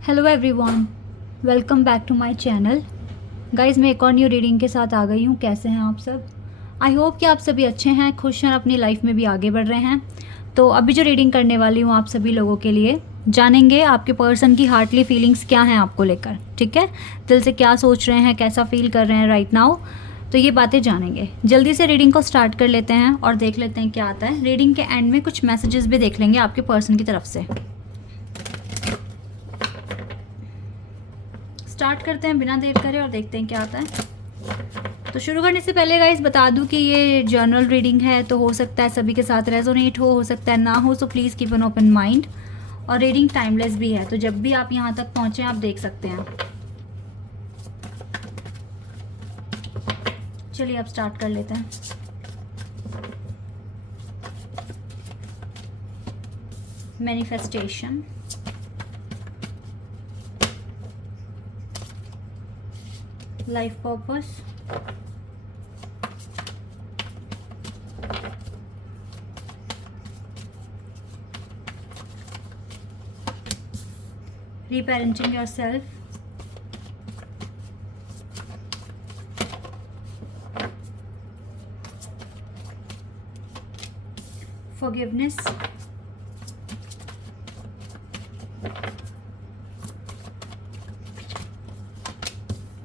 Hello everyone, welcome back to my channel. Guys, मैं एक और न्यू रीडिंग के साथ आ गई हूँ। कैसे हैं आप सब? आई होप कि आप सभी अच्छे हैं, खुश हैं, अपनी लाइफ में भी आगे बढ़ रहे हैं। तो अभी जो रीडिंग करने वाली हूँ आप सभी लोगों के लिए, जानेंगे आपके पर्सन की हार्टली फीलिंग्स क्या हैं आपको लेकर। ठीक है, दिल से क्या सोच रहे हैं, कैसा फील कर रहे हैं राइट नाउ, तो ये बातें जानेंगे। जल्दी से रीडिंग को स्टार्ट कर लेते हैं और देख लेते हैं क्या आता है। रीडिंग के एंड में कुछ मैसेजेस भी देख लेंगे आपके पर्सन की तरफ से। स्टार्ट करते हैं बिना देर करे और देखते हैं क्या आता है। तो शुरू करने से पहले गाइस बता दूं कि ये जर्नल रीडिंग है, तो हो सकता है सभी के साथ रेजोनेट हो सकता है ना हो, so please keep an open mind. और रीडिंग टाइमलेस भी है, तो जब भी आप यहाँ तक पहुँचे आप देख सकते हैं। चलिए अब स्टार्ट कर लेते हैं। Manifestation, life purpose, reparenting yourself, forgiveness,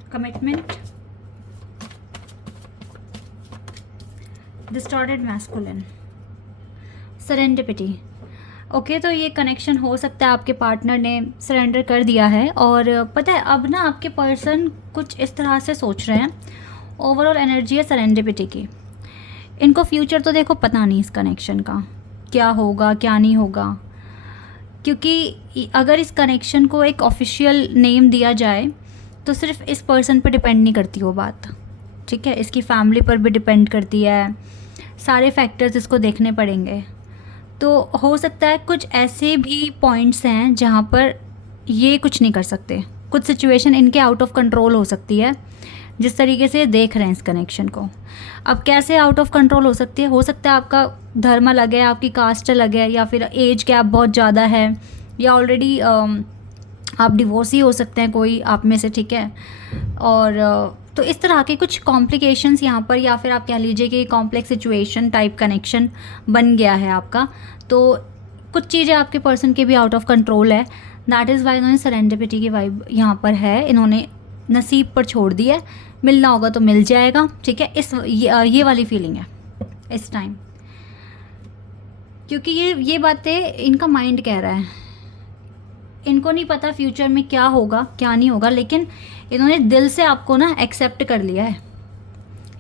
commitment, distorted masculine, serendipity। Okay, तो ये कनेक्शन हो सकता है आपके पार्टनर ने सरेंडर कर दिया है और पता है अब ना आपके पर्सन कुछ इस तरह से सोच रहे हैं। ओवरऑल एनर्जी है सरेंडिपिटी की। इनको फ्यूचर तो देखो पता नहीं इस कनेक्शन का क्या होगा क्या नहीं होगा, क्योंकि अगर इस कनेक्शन को एक ऑफिशियल नेम दिया जाए तो सिर्फ इस पर्सन पे डिपेंड नहीं करती वो बात। ठीक है, इसकी फैमिली पर भी डिपेंड करती है, सारे फैक्टर्स इसको देखने पड़ेंगे। तो हो सकता है कुछ ऐसे भी पॉइंट्स हैं जहाँ पर ये कुछ नहीं कर सकते। कुछ सिचुएशन इनके आउट ऑफ कंट्रोल हो सकती है जिस तरीके से देख रहे हैं इस कनेक्शन को। अब कैसे आउट ऑफ कंट्रोल हो सकती है? हो सकता है आपका धर्म अलग है, आपकी कास्ट अलग है, या फिर एज गैप बहुत ज़्यादा है, या ऑलरेडी आप डिवोर्सी हो सकते हैं कोई आप में से। ठीक है, और तो इस तरह के कुछ कॉम्प्लिकेशंस यहाँ पर, या फिर आप कह लीजिए कि कॉम्प्लेक्स सिचुएशन टाइप कनेक्शन बन गया है आपका। तो कुछ चीज़ें आपके पर्सन के भी आउट ऑफ कंट्रोल है। दैट इज़ वाई इन्होंने सरेंडिपिटी की वाइब यहाँ पर है, इन्होंने नसीब पर छोड़ दी है। मिलना होगा तो मिल जाएगा। ठीक है, ये वाली फीलिंग है इस टाइम, क्योंकि ये बातें इनका माइंड कह रहा है। इनको नहीं पता फ्यूचर में क्या होगा क्या नहीं होगा, लेकिन इन्होंने दिल से आपको ना एक्सेप्ट कर लिया है।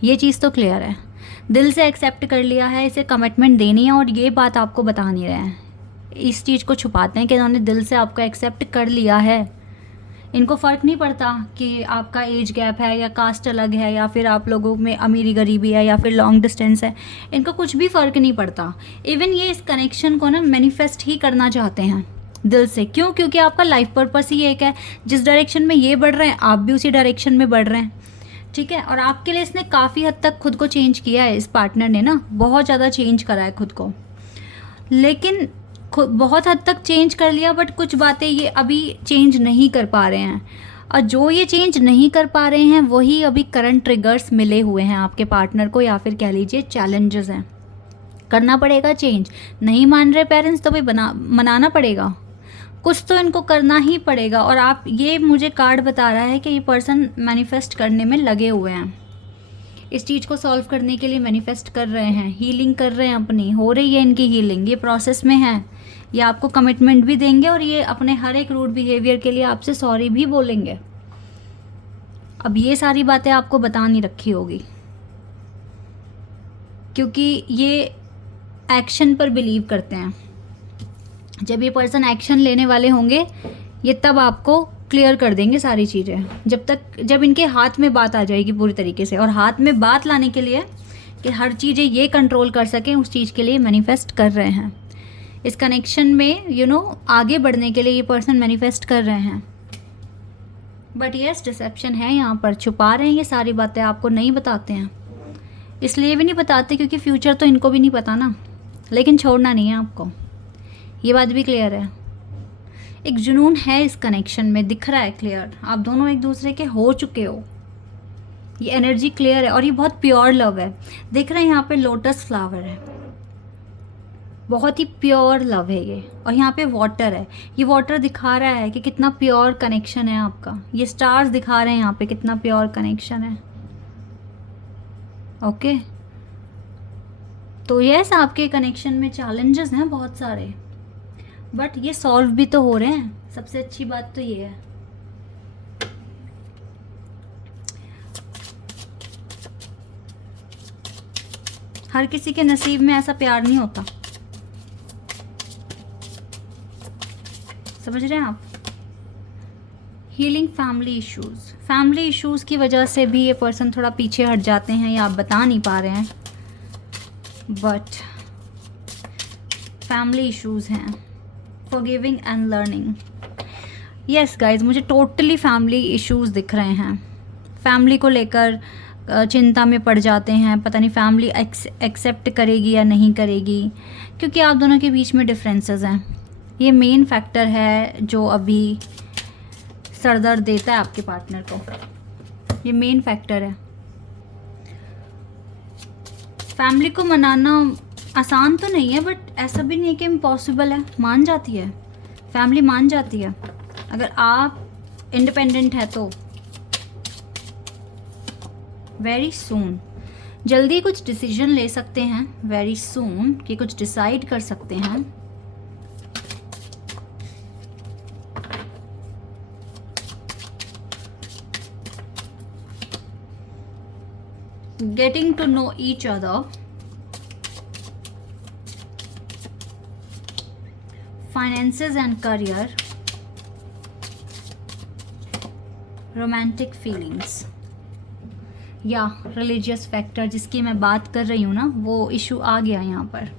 ये चीज़ तो क्लियर है, दिल से एक्सेप्ट कर लिया है, इसे कमिटमेंट देनी है। और ये बात आपको बता नहीं रहे हैं, इस चीज़ को छुपाते हैं कि इन्होंने दिल से आपको एक्सेप्ट कर लिया है। इनको फ़र्क नहीं पड़ता कि आपका एज गैप है या कास्ट अलग है, या फिर आप लोगों में अमीरी गरीबी है, या फिर लॉन्ग डिस्टेंस है। इनको कुछ भी फ़र्क नहीं पड़ता। इवन ये इस कनेक्शन को ना मैनिफेस्ट ही करना चाहते हैं दिल से। क्यों? क्योंकि आपका लाइफ पर्पस ही एक है। जिस डायरेक्शन में ये बढ़ रहे हैं आप भी उसी डायरेक्शन में बढ़ रहे हैं। ठीक है, और आपके लिए इसने काफ़ी हद तक खुद को चेंज किया है। इस पार्टनर ने ना बहुत ज़्यादा चेंज करा है खुद को, लेकिन बहुत हद तक चेंज कर लिया, बट कुछ बातें ये अभी चेंज नहीं कर पा रहे हैं। और जो ये चेंज नहीं कर पा रहे हैं वही अभी करंट ट्रिगर्स मिले हुए हैं आपके पार्टनर को, या फिर कह लीजिए चैलेंजेस हैं। करना पड़ेगा चेंज। नहीं मान रहे पेरेंट्स तो भाई मनाना पड़ेगा, कुछ तो इनको करना ही पड़ेगा। और आप, ये मुझे कार्ड बता रहा है कि ये पर्सन मैनिफेस्ट करने में लगे हुए हैं। इस चीज़ को सॉल्व करने के लिए मैनिफेस्ट कर रहे हैं, हीलिंग कर रहे हैं अपनी, हो रही है इनकी हीलिंग, ये प्रोसेस में है। ये आपको कमिटमेंट भी देंगे और ये अपने हर एक रूड बिहेवियर के लिए आपसे सॉरी भी बोलेंगे। अब ये सारी बातें आपको बता नहीं रखी होगी, क्योंकि ये एक्शन पर बिलीव करते हैं। जब ये पर्सन एक्शन लेने वाले होंगे ये तब आपको क्लियर कर देंगे सारी चीज़ें। जब इनके हाथ में बात आ जाएगी पूरी तरीके से, और हाथ में बात लाने के लिए कि हर चीज़ें ये कंट्रोल कर सकें, उस चीज़ के लिए मैनिफेस्ट कर रहे हैं। इस कनेक्शन में आगे बढ़ने के लिए ये पर्सन मैनिफेस्ट कर रहे हैं। बट यस, डिसेप्शन है यहाँ पर, छुपा रहे हैं ये सारी बातें, आपको नहीं बताते हैं। इसलिए भी नहीं बताते क्योंकि फ्यूचर तो इनको भी नहीं पता ना, लेकिन छोड़ना नहीं है आपको, ये बात भी क्लियर है। एक जुनून है इस कनेक्शन में, दिख रहा है क्लियर। आप दोनों एक दूसरे के हो चुके हो, ये एनर्जी क्लियर है और ये बहुत प्योर लव है। देख रहे हैं यहाँ पे लोटस फ्लावर है, बहुत ही प्योर लव है ये। और यहाँ पे वाटर है, ये वाटर दिखा रहा है कि कितना प्योर कनेक्शन है आपका। ये स्टार्स दिखा रहे हैं यहाँ पे कितना प्योर कनेक्शन है। ओके, तो यस, आपके कनेक्शन में चैलेंजेस हैं बहुत सारे, बट ये सॉल्व भी तो हो रहे हैं। सबसे अच्छी बात तो ये है। हर किसी के नसीब में ऐसा प्यार नहीं होता, समझ रहे हैं आप। हीलिंग फैमिली इश्यूज की वजह से भी ये पर्सन थोड़ा पीछे हट जाते हैं, या आप बता नहीं पा रहे हैं, बट फैमिली इश्यूज हैं। Forgiving and learning, yes guys, मुझे टोटली फैमिली इश्यूज दिख रहे हैं। फैमिली को लेकर चिंता में पड़ जाते हैं, पता नहीं फैमिली एक्सेप्ट करेगी या नहीं करेगी, क्योंकि आप दोनों के बीच में डिफरेंसेस हैं। ये मेन फैक्टर है जो अभी सरदर्द देता है आपके पार्टनर को, ये मेन फैक्टर है। फैमिली को मनाना आसान तो नहीं है, बट ऐसा भी नहीं है कि इम्पॉसिबल है। मान जाती है फैमिली, मान जाती है अगर आप इंडिपेंडेंट है तो। वेरी सून, जल्दी कुछ डिसीजन ले सकते हैं, वेरी सून, कि कुछ डिसाइड कर सकते हैं। Getting to know each other, finances and career, romantic feelings, या रिलीजियस फैक्टर जिसकी मैं बात कर रही हूँ ना, वो इशू आ गया यहाँ पर।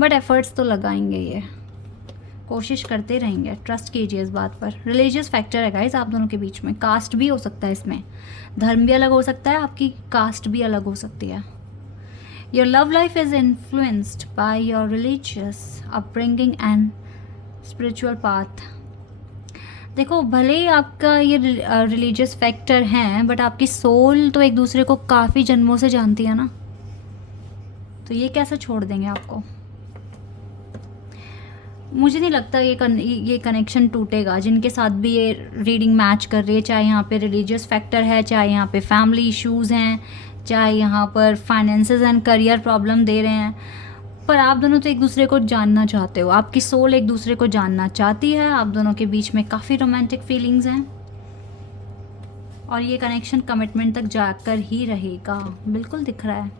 बट एफर्ट्स तो लगाएंगे, ये कोशिश करते रहेंगे, ट्रस्ट कीजिए इस बात पर। रिलीजियस फैक्टर है गाइस आप दोनों के बीच में, कास्ट भी हो सकता है इसमें, धर्म भी अलग हो सकता है, आपकी कास्ट भी अलग हो सकती है। Your love life is influenced by your religious upbringing and spiritual path. देखो, भले ही आपका ये रिलीजियस फैक्टर हैं, बट आपकी सोल तो एक दूसरे को काफ़ी जन्मों से जानती है ना, तो ये कैसे छोड़ देंगे आपको। मुझे नहीं लगता ये कनेक्शन टूटेगा। जिनके साथ भी ये रीडिंग मैच कर रही है, चाहे यहाँ पे रिलीजियस फैक्टर है, चाहे यहाँ पे फैमिली इश्यूज़ हैं, चाहे यहाँ पर फाइनेंसेस एंड करियर प्रॉब्लम दे रहे हैं, पर आप दोनों तो एक दूसरे को जानना चाहते हो, आपकी सोल एक दूसरे को जानना चाहती है। आप दोनों के बीच में काफ़ी रोमांटिक फीलिंग्स हैं और ये कनेक्शन कमिटमेंट तक जाकर ही रहेगा, बिल्कुल दिख रहा है।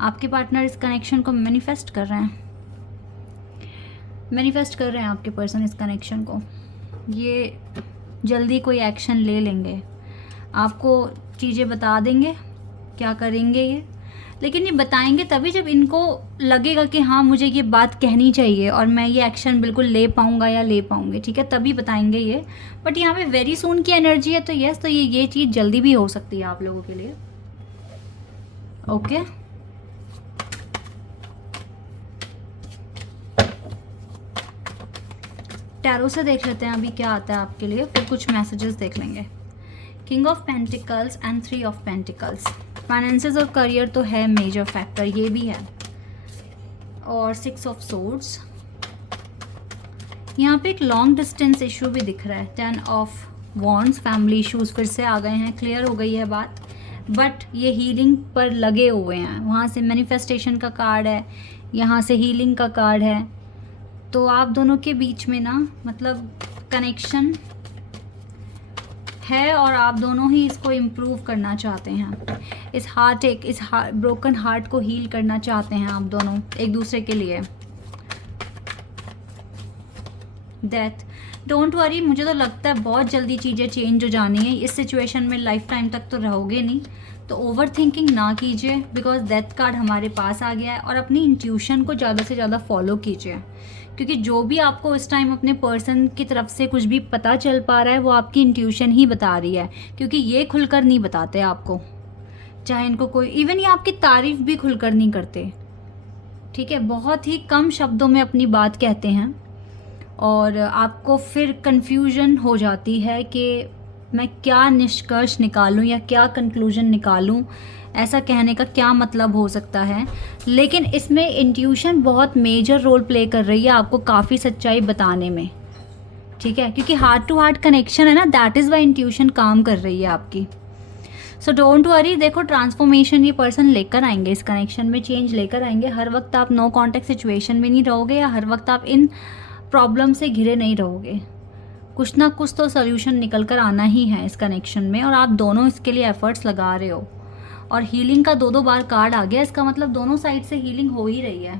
आपके पार्टनर इस कनेक्शन को मैनिफेस्ट कर रहे हैं आपके पर्सन इस कनेक्शन को। ये जल्दी कोई एक्शन ले लेंगे, आपको चीज़ें बता देंगे क्या करेंगे ये, लेकिन ये बताएंगे तभी जब इनको लगेगा कि हाँ मुझे ये बात कहनी चाहिए और मैं ये एक्शन बिल्कुल ले पाऊँगा या ले पाऊँगी, ठीक है, तभी बताएंगे ये। बट यहाँ पे वेरी सून की एनर्जी है, तो यस, तो ये चीज़ जल्दी भी हो सकती है आप लोगों के लिए। ओके, टैरो से देख लेते हैं अभी क्या आता है आपके लिए, फिर कुछ मैसेजेस देख लेंगे। King of pentacles and 3 of pentacles. Finances और करियर तो है मेजर फैक्टर, ये भी है, और 6 ऑफ सोर्ड्स। यहाँ पे एक लॉन्ग डिस्टेंस इशू भी दिख रहा है। 10 ऑफ वॉन्ड्स, फैमिली इश्यूज फिर से आ गए हैं, क्लियर हो गई है बात, बट ये हीलिंग पर लगे हुए हैं। वहाँ से मैनिफेस्टेशन का कार्ड है, यहाँ से हीलिंग का कार्ड है, तो आप दोनों के बीच में ना मतलब कनेक्शन है और आप दोनों ही इसको इम्प्रूव करना चाहते हैं। इस ब्रोकन हार्ट को हील करना चाहते हैं आप दोनों एक दूसरे के लिए। डेथ, डोंट वरी, मुझे तो लगता है बहुत जल्दी चीज़ें चेंज हो जानी है। इस सिचुएशन में लाइफ टाइम तक तो रहोगे नहीं, तो ओवर थिंकिंग ना कीजिए, बिकॉज डेथ कार्ड हमारे पास आ गया है। और अपनी इंट्यूशन को ज़्यादा से ज़्यादा फॉलो कीजिए, क्योंकि जो भी आपको इस टाइम अपने पर्सन की तरफ से कुछ भी पता चल पा रहा है वो आपकी इंट्यूशन ही बता रही है, क्योंकि ये खुलकर नहीं बताते आपको, चाहे इनको कोई, इवन ये आपकी तारीफ भी खुलकर नहीं करते, ठीक है, बहुत ही कम शब्दों में अपनी बात कहते हैं। और आपको फिर कन्फ्यूजन हो जाती है कि मैं क्या निष्कर्ष निकालूं या क्या कंक्लूजन निकालूं, ऐसा कहने का क्या मतलब हो सकता है। लेकिन इसमें इंट्यूशन बहुत मेजर रोल प्ले कर रही है आपको काफ़ी सच्चाई बताने में, ठीक है, क्योंकि हार्ट टू हार्ट कनेक्शन है ना, दैट इज़ वाई इंट्यूशन काम कर रही है आपकी। सो डोंट वरी, देखो ट्रांसफॉर्मेशन ये पर्सन लेकर आएंगे, इस कनेक्शन में चेंज लेकर आएंगे। हर वक्त आप नो कॉन्टैक्ट सिचुएशन में नहीं रहोगे, या हर वक्त आप इन प्रॉब्लम से घिरे नहीं रहोगे। कुछ ना कुछ तो सोल्यूशन निकल कर आना ही है इस कनेक्शन में, और आप दोनों इसके लिए एफर्ट्स लगा रहे हो। और हीलिंग का 2-2 बार कार्ड आ गया, इसका मतलब दोनों साइड से हीलिंग हो ही रही है।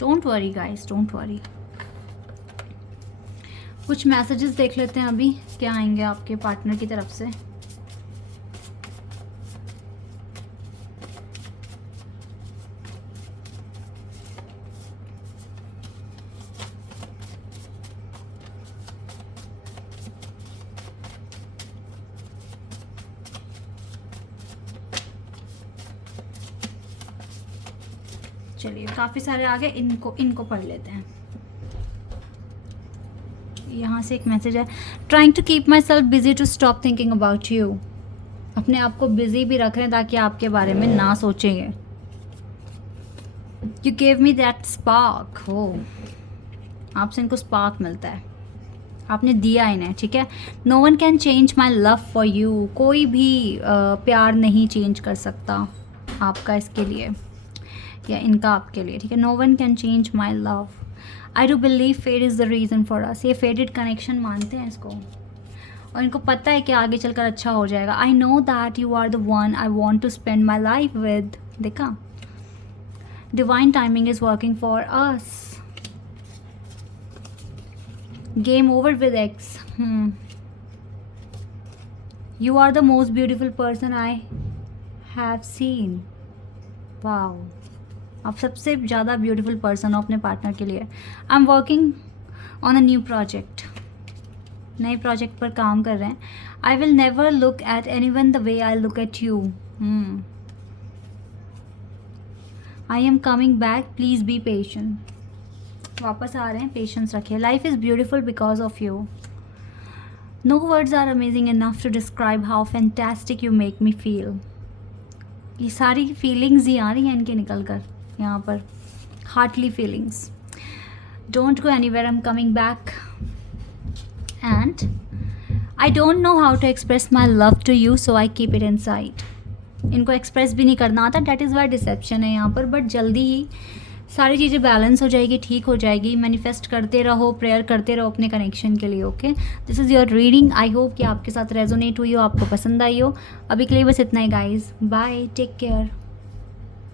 Don't worry guys, don't worry. कुछ मैसेजेस देख लेते हैं अभी क्या आएंगे आपके पार्टनर की तरफ से। चलिए काफ़ी सारे आ गए, इनको पढ़ लेते हैं। यहाँ से एक मैसेज है, trying to keep myself busy to stop thinking about you. अपने आप को बिजी भी रख रहे हैं ताकि आपके बारे में ना सोचेंगे। You gave me that spark, हो आपसे इनको स्पार्क मिलता है, आपने दिया इन्हें, ठीक है। No one can change my love for you, कोई भी प्यार नहीं चेंज कर सकता आपका इसके लिए या इनका आपके लिए, ठीक है। No one can change my love, I do believe fate is the reason for us. ये फेटेड कनेक्शन मानते हैं इसको, और इनको पता है कि आगे चलकर अच्छा हो जाएगा। I know that you are the one I want to spend my life with. देखा, divine timing is working for us. Game over with ex. You are the most beautiful person I have seen. Wow, आप सबसे ज़्यादा beautiful person हो अपने partner के लिए। I am working on a new project, नए project पर काम कर रहे हैं। I will never look at anyone the way I look at you. I am coming back, please be patient. वापस आ रहे हैं, पेशेंस रखिए। Life is beautiful because of you. No words are amazing enough to describe how fantastic you make me feel. ये सारी feelings ही आ रही हैं इनके निकल कर यहाँ पर, heartly feelings. Don't go anywhere, I am coming back and I don't know how to express my love to you, so I keep it inside. इनको एक्सप्रेस भी नहीं करना आता, डैट इज़ वाई डिसेप्शन है यहाँ पर। बट जल्दी ही सारी चीज़ें बैलेंस हो जाएगी, ठीक हो जाएगी। मैनिफेस्ट करते रहो, प्रेयर करते रहो अपने कनेक्शन के लिए, okay. This is your reading. I hope कि आपके साथ रेजोनेट हुई हो, आपको पसंद आई हो। अभी के लिए बस इतना ही गाइज, बाय, टेक केयर।